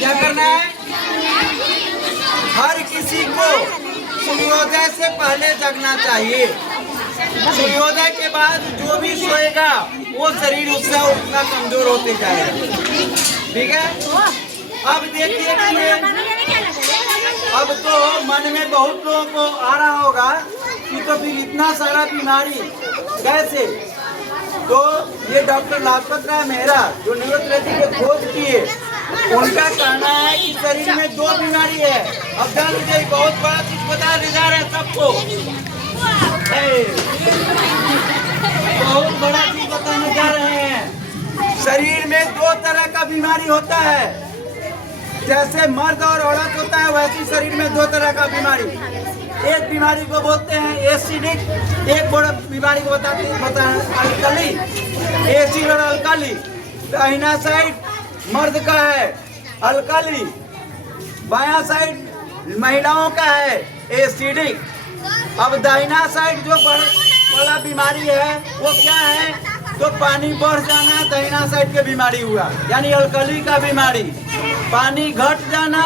क्या करना है? हर किसी को सूर्योदय से पहले जगना चाहिए। सूर्योदय के बाद जो भी सोएगा वो शरीर उससे उतना कमजोर होते जाएगा। ठीक है। अब देखिए कि अब तो मन में बहुत लोगों को आ रहा होगा कि तो फिर इतना सारा बीमारी कैसे? तो ये डॉक्टर लाजपत राय मेहरा जो न्यूरोथेरेपी के खोज किए, उनका कहना है कि शरीर में दो बीमारी है। अब जान लीजिए बहुत बड़ा चीज बता जा रहे हैं सबको, बहुत बड़ा चीज बताने जा रहे हैं। शरीर में दो तरह का बीमारी होता है। जैसे मर्द और औरत होता है वैसे शरीर में दो तरह का बीमारी। एक बीमारी को बोलते हैं एसिडिक, एक बड़ा बीमारी को बताते हैं अल्कली, एसिड और अल्कली। दाहिना साइड मर्द का है अल्कली, बायां साइड महिलाओं का है एसिडिक। अब दाहिना साइड जो बड़ा बीमारी है वो क्या है? तो पानी बढ़ जाना दाहिना साइड की बीमारी हुआ, यानी अल्कली का बीमारी। पानी घट जाना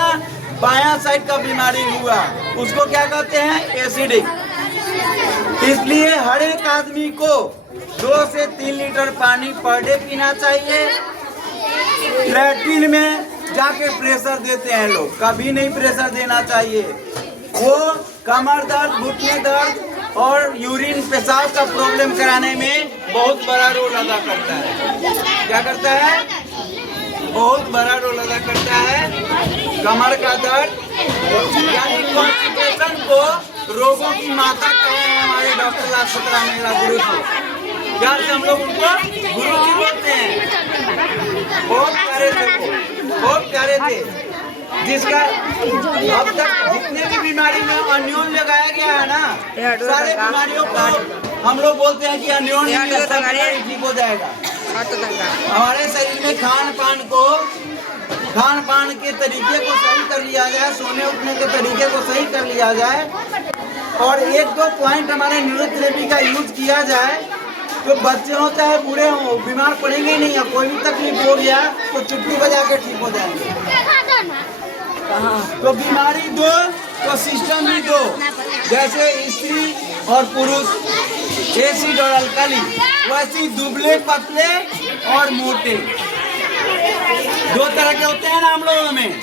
बायां साइड का बीमारी हुआ, उसको क्या कहते हैं? एसिडिक। इसलिए हर एक आदमी को 2 से 3 लीटर पानी पर डे पीना चाहिए। लैट्रिन में जाके प्रेशर देते हैं लोग, कभी नहीं प्रेशर देना चाहिए। वो कमर दर्द, घुटने दर्द और यूरिन पेशाब का प्रॉब्लम कराने में बहुत बड़ा रोल अदा करता है। क्या करता है? बहुत बड़ा रोल अदा करता है। कमर का दर्द यानी कॉन्स्टिपेशन को रोगों की माता कहे हैं हमारे डॉक्टर लाजपत राय मेहरा गुरु जी। प्यार से हम लोग उनको गुरु जी बोलते हैं। बहुत प्यारे थे वो, बहुत प्यारे थे। जिसका अब तक जितने भी बीमारी में अन्योन लगाया गया है ना, सारे बीमारियों को हम लोग बोलते हैं कि अन्योन ठीक हो जाएगा। हमारे शरीर में खान पान के तरीके को सही कर लिया जाए, सोने उठने के तरीके को सही कर लिया जाए और 1-2 पॉइंट हमारे न्यूरोथेरेपी का यूज किया जाए तो बच्चे हो चाहे बूढ़े हो बीमार पड़ेंगे ही नहीं। कोई भी तकलीफ हो गया तो चुटकी बजा के ठीक हो जाएंगे। तो बीमारी दो तो सिस्टम भी दो, जैसे स्त्री और पुरुष एसिड और अल्कली, वैसे दुबले पतले और मोटे दो तरह के होते हैं ना हम लोगों में।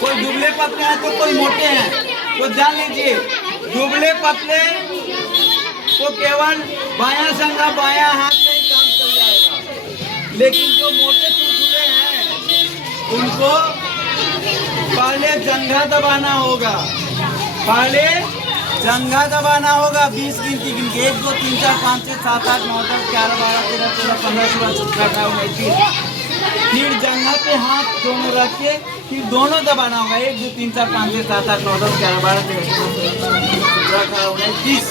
कोई दुबले पतले हैं तो कोई मोटे हैं। तो जान लीजिए दुबले पतले को केवल बायां संगा बायां हाथ से ही काम चल जाएगा, लेकिन जो मोटे चुलचुले हैं उनको पहले जंघा दबाना होगा। पहले जंघा दबाना होगा 20 गिनती गिन के 1 2 3 4 5 6 7 8 9 10 11 12 13 14 15 16 17 18 19 फिर जंघा पे हाथ दोनों रख के फिर दोनों दबाना होगा 1 2 3 4 5 6 7 8 9 10 11 12 13 14 15 20।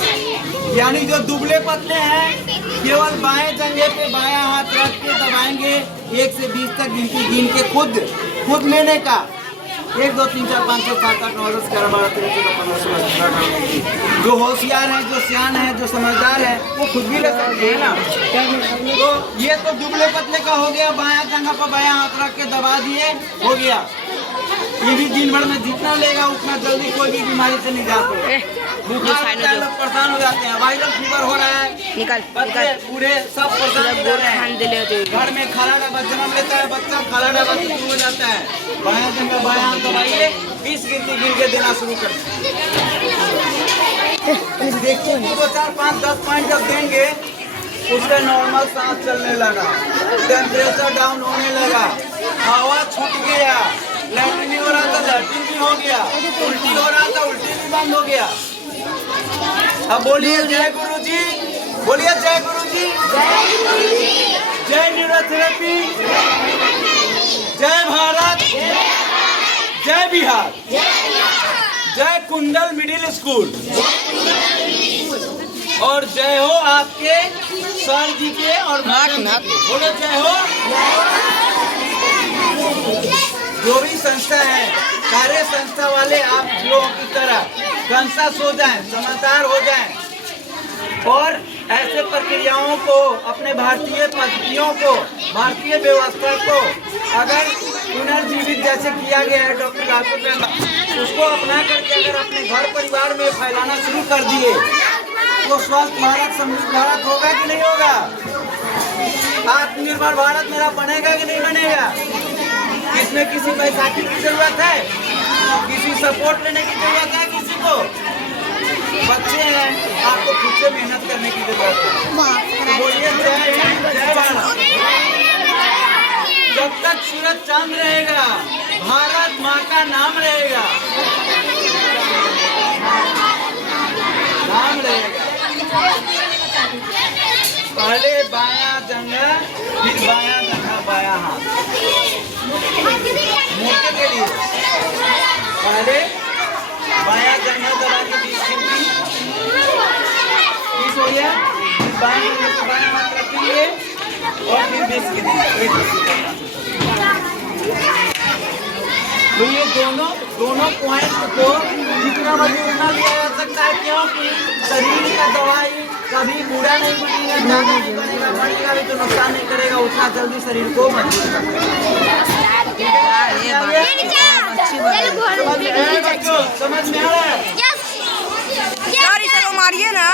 यानी जो दुबले पतले हैं केवल बाएं जंघे पे बायां हाथ रख के दबाएंगे 1 से 20 तक गिनती गिन के खुद लेने का 1 2 3 4 5 6 7 8 9 10 11 12 13 14 15 16 17 18 जो होशियार है, जो सियान है, जो समझदार है वो खुद भी ले सकते हैं ना। तो ये तो दुबले पतले का हो गया, बायां जंघा पर बायां हाथ रख के दबा दिए, हो गया। ये भी दिन भर में जितना लेगा उतना जल्दी कोई भी बीमारी से निजात हो। लोग परेशान हो जाते हैं, वायरल फीवर हो रहा है, बच्चे बूढ़े सब परेशान हो रहे हैं। घर में खाला डब्बा जन्म लेता है बच्चा, खाला डब्बा शुरू हो जाता है। बायां जंघा बायां हाथ दबाइए, 20 गिनती गिन के देना शुरू कर देखिए 2 4 5 10 पॉइंट जब देंगे उसका नॉर्मल सांस चलने लगा, टेम्परेचर डाउन होने लगा, हवा छूट गया, लैट्रिन हो रहा था लैट्रिन भी हो गया, उल्टी हो रहा था उल्टी भी बंद हो गया। अब बोलिए जय गुरु जी, बोलिए जय गुरु जी, जय न्यूरोथेरेपी, जय भारत, जय बिहार, जय कुंडल मिडिल स्कूल और जय हो आपके सर जी के और बोले जय हो। जो भी संस्था है सारे संस्था वाले आप लोगों की तरह कॉन्शियस हो जाएं, समझदार हो जाएं और ऐसे प्रक्रियाओं को, अपने भारतीय पद्धतियों को, भारतीय व्यवस्था को अगर पुनर्जीवित जैसे किया गया है डॉक्टर लालकृष्ण आडवाणी, उसको अपना करके अगर अपने घर परिवार में फैलाना शुरू कर दिए तो स्वस्थ भारत, समृद्ध भारत होगा कि नहीं होगा? आत्मनिर्भर भारत मेरा बनेगा कि नहीं बनेगा? इसमें किसी बैसाखी की जरूरत है? किसी सपोर्ट लेने की जरूरत है? किसी को? बच्चे हैं, आपको खुद से मेहनत करने की जरूरत है। तो बोलिए जय हिंद, जय भारत। जब तक सूरज चांद रहेगा, भारत माँ का नाम रहेगा, नाम रहेगा। पहले बायां जंगा, फिर बायां जंगा बायां हाथ। मोटे के लिए पहले बायां जंगा दबा के 20 गिनती 20 हो गया, फिर बायां जंगा से बायां हाथ रखेंगे और फिर 20 गिनती। तो ये दोनों पॉइंट को जितना मर्जी उतना लिया जा सकता है, क्योंकि शरीर का दवाई कभी बुरा नहीं बनेगा, ज्यादा नहीं बनेगा, बढ़ेगा भी तो नुकसान नहीं करेगा, उतना जल्दी शरीर को मजबूत करेगा। समझ में आ रहा है? मारिए ना।